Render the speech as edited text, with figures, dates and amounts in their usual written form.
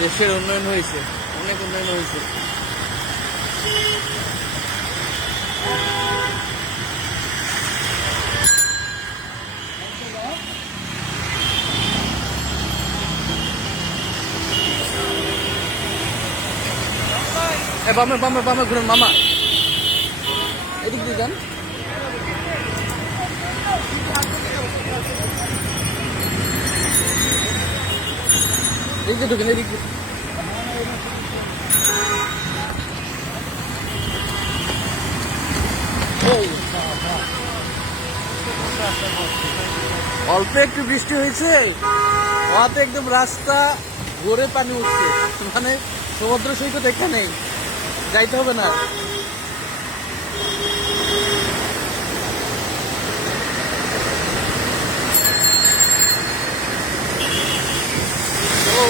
দেশের উন্নয়ন হয়েছে, অনেক উন্নয়ন হয়েছে। বামে বামে বামে ঘুরেন মামা, এদিক দিয়ে যান। এদিকে ঢুকেন, এদিকে। অল্প একটু বৃষ্টি হয়েছে, ওতে একদম রাস্তা ভরে পানি উঠছে, মানে সমুদ্র সৈকত এখানেই, যাইতে হবে না। ও